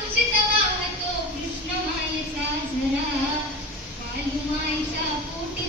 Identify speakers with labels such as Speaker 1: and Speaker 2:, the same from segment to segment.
Speaker 1: पूजित वाहतो कृष्ण मायेचा झरा वालू मायेच्या पोटी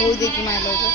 Speaker 2: होऊ दे की माझ्या लवकर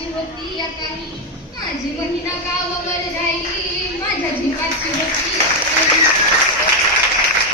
Speaker 1: माझी होती या काही. माझी महिना गाव